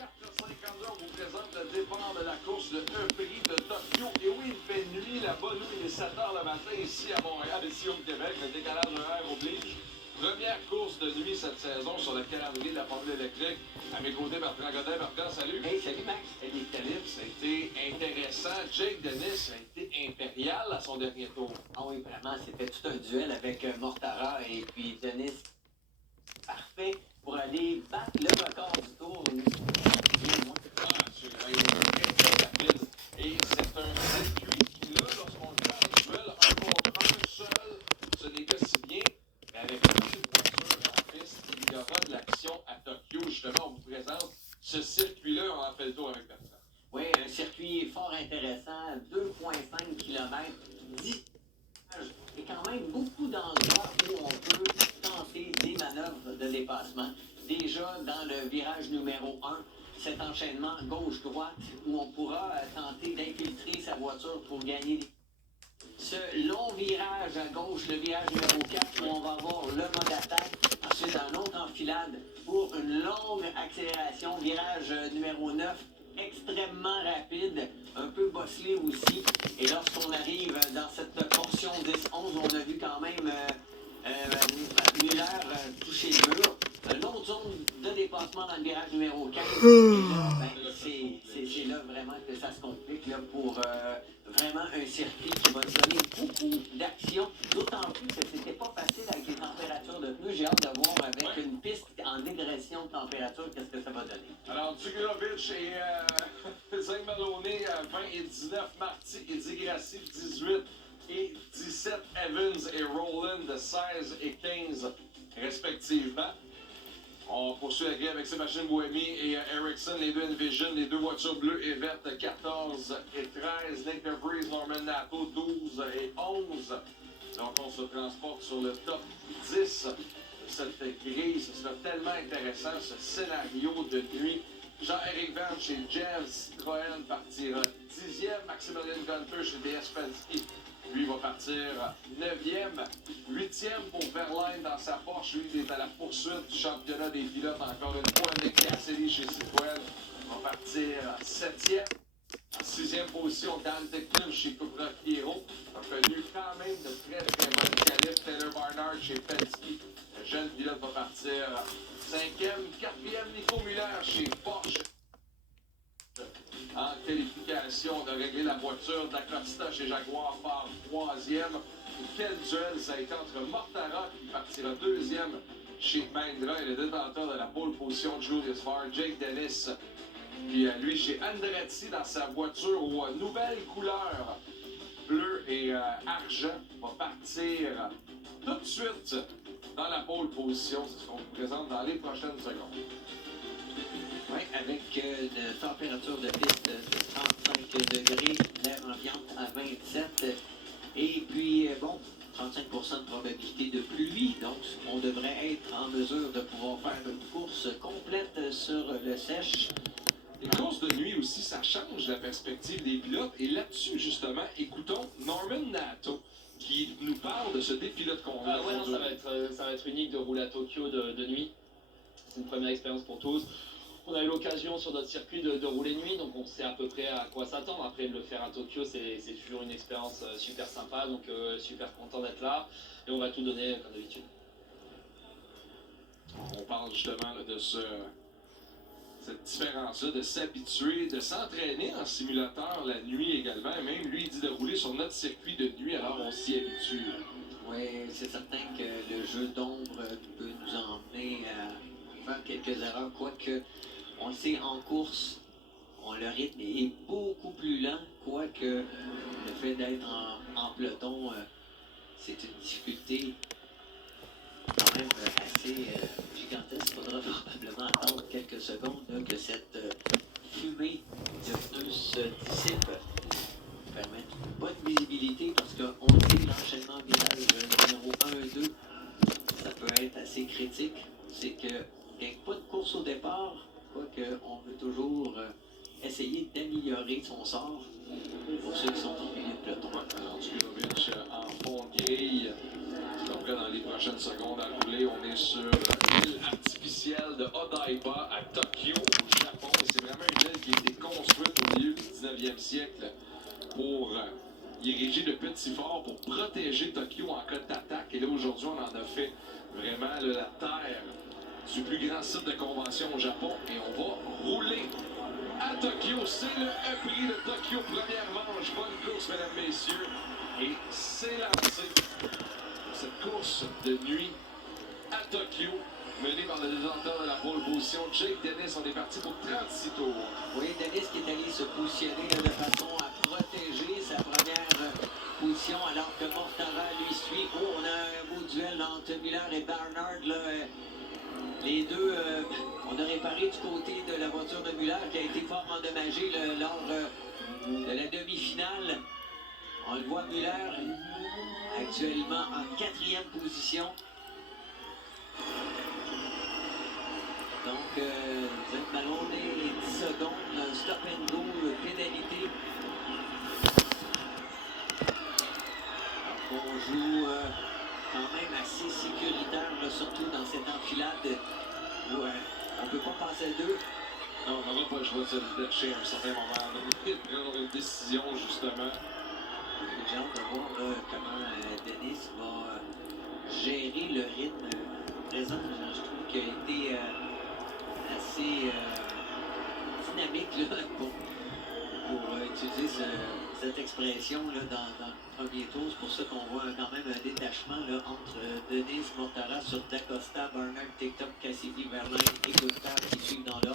4h52, on vous présente le départ de la course, le E-Prix de Tokyo. Et oui, il fait nuit là-bas, nous, il est 7h le matin ici à Montréal, ici au Québec. Le décalage horaire oblige. Première course de nuit cette saison sur le calendrier de la Formule électrique. À mes côtés, Bertrand Godin. Bertrand, salut. Hey, salut Max. Eddie Calip, ça a été intéressant. Jake Dennis a été impérial à son dernier tour. Ah oui, vraiment, c'était tout un duel avec Mortara et puis Denis. Parfait pour aller battre le record du tour. Très rapide. Et c'est un circuit qui, là, lorsqu'on le fait en duel, un contre un seul, ce n'est que si bien. Mais avec beaucoup de voitures en piste, il y aura de l'action à Tokyo. Justement, on vous présente ce circuit-là. On en fait le tour avec Bertrand. Oui, un circuit fort intéressant, 2,5 km, 10 et quand même beaucoup d'endroits où on peut tenter des manœuvres de dépassement. Déjà dans le virage numéro 1, cet enchaînement gauche-droite où on pourra tenter d'infiltrer sa voiture pour gagner ce long virage à gauche, le virage numéro 4 où on va avoir le mode attaque. Ensuite, un autre enfilade pour une longue accélération, virage numéro 9. Extrêmement rapide, un peu bosselé aussi. Et lorsqu'on arrive dans cette portion 10-11, on a vu quand même Muller toucher le mur. Une autre zone de dépassement dans le virage numéro 15. Et là, c'est là vraiment que ça se complique là, pour vraiment un circuit qui va nous donner beaucoup d'action. D'autant plus que c'était pas facile avec les températures de pneus. J'ai hâte de voir avec une piste en dégression de température qu'est-ce que ça va donner. Alors, Tugulovic et Zane Maloney, 20 et 19, Marty et Di Grassi, 18 et 17, Evans et Rowland, 16 et 15, respectivement. On poursuit la grille avec Sébastien Buemi et Ericsson, les deux Envision, les deux voitures bleues et vertes, 14 et 13, Nick DeVries, Norman Nato, 12 et 11. Donc, on se transporte sur le top 10 de cette grille. Ce sera tellement intéressant, ce scénario de nuit. Jean-Éric Verne chez Jeff Citroën partira 10e. Maximilian Gunter chez DS Penske, lui, va partir 9e. 8e pour Verlaine dans sa Porsche. Lui, il est à la poursuite du championnat des pilotes. Encore une fois, Nick Cassidy chez Citroën va partir 7e. En 6e position, Dan Tickman chez Cupra Fiero a connu quand même de très bonnes qualifs. Taylor Barnard chez Penske. Le jeune pilote va partir 5e. 4e, Nico Müller chez Porsche. En qualification de régler la voiture d'Acosta chez Jaguar part 3e. Quel duel ça a été entre Mortara qui partira 2e chez Mahindra et le détenteur de la pole position Julius Farr, Jake Dennis. Puis lui chez Andretti dans sa voiture aux nouvelles couleurs bleu et argent va partir tout de suite dans la pole position. C'est ce qu'on vous présente dans les prochaines secondes. Oui, avec une température de piste de 35 degrés, l'air ambiante à 27. Et puis, bon, 35% de probabilité de pluie. Donc, on devrait être en mesure de pouvoir faire une course complète sur le sèche. Les courses de nuit aussi, ça change la perspective des pilotes. Et là-dessus, justement, écoutons Norman Nato qui nous parle de ce dépilote qu'on a. Ouais, non, ça va être unique de rouler à Tokyo de nuit. C'est une première expérience pour tous. On a eu l'occasion sur notre circuit de rouler nuit, donc on sait à peu près à quoi s'attendre. Après, de le faire à Tokyo, c'est toujours une expérience super sympa, donc super content d'être là. Et on va tout donner comme d'habitude. On parle justement là, de cette différence-là, de s'habituer, de s'entraîner en simulateur la nuit également. Et même lui, il dit de rouler sur notre circuit de nuit, alors on s'y habitue. Oui, c'est certain que le jeu d'ombre peut nous emmener à faire quelques erreurs, quoique on le sait en course, le rythme est beaucoup plus lent, quoique le fait d'être en peloton, c'est une difficulté quand même assez gigantesque. Il faudra probablement attendre quelques secondes là, que cette fumée de pneus se dissipe, permettre une bonne visibilité, parce qu'on sait l'enchaînement virage numéro 1 et 2, ça peut être assez critique. C'est qu'il n'y a pas de course au départ, quoique on veut toujours essayer d'améliorer son sort pour ceux qui sont en milieu de peloton. Alors, Tugulovic en fond de grille. Donc là, dans les prochaines secondes à rouler, on est sur l'île artificielle de Odaiba à Tokyo, au Japon. Et c'est il érigé de petits forts pour protéger Tokyo en cas d'attaque. Et là, aujourd'hui, on en a fait vraiment là, la terre du plus grand site de convention au Japon. Et on va rouler à Tokyo. C'est le E-Prix de Tokyo. Première manche. Bonne course, mesdames, messieurs. Et c'est lancé pour cette course de nuit à Tokyo, menée par le détenteur de la pole position, Jake Dennis. On est parti pour 36 tours. Oui, Dennis qui est allé se positionner là, de façon à protéger sa première position, alors que Mortara lui suit. Oh, on a un beau duel entre Miller et Barnard. Là, les deux, on a réparé du côté de la voiture de Muller qui a été fort endommagée là, lors de la demi-finale. On le voit, Muller actuellement en 4e position. Donc, Malone est 10 secondes, stop and go, pénalité. Alors on joue quand même assez sécuritaire, là, surtout dans cette enfilade où on ne peut pas passer à deux. Non, on n'aura pas le choix de se lâcher à un certain moment. De prendre une décision, justement. J'ai hâte de voir comment Dennis va gérer le rythme présent. Je trouve qu'il a été assez dynamique là, pour utiliser cette expression là, dans le premier tour. C'est pour ça qu'on voit quand même un détachement là, entre Dennis, Mortara sur Dacosta, Barnard, TikTok, Cassidy, Verlaine et Goodcar qui suivent dans l'ordre.